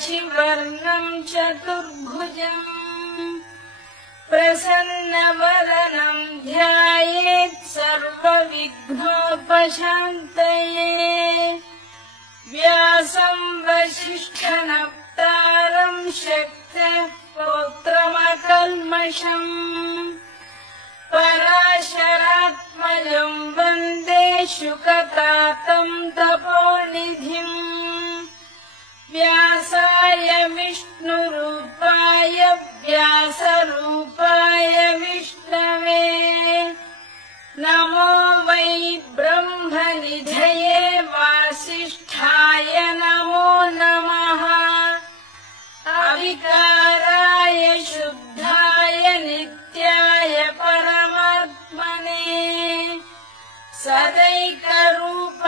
शशिवर्णम् चतुर्भुजम् प्रसन्नवदनम् ध्यायेत् सर्वविघ्नोपशान्तये व्यासम् वसिष्ठनप्तारम् शक्तेः पौत्रमकल्मषम् पराशरात्मजम् वन्दे शुकतातम् तपोनिधिम् व्यासाय विष्णुरूपाय व्यासरूपाय विष्णवे नमो वै ब्रह्मनिधये वासिष्ठाय नमो नमः अविकाराय शुद्धाय नित्याय परमात्मने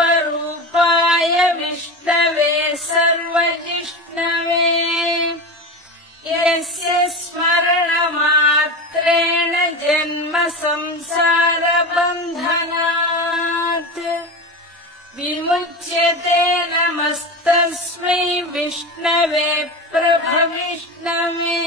सदैकरूपरूपाय विष्णवे सर्वजिष्णवे यस्य स्मरणमात्रेण जन्म संसारबन्धनात् विमुच्यते नमस्तस्मै विष्णवे प्रभविष्णवे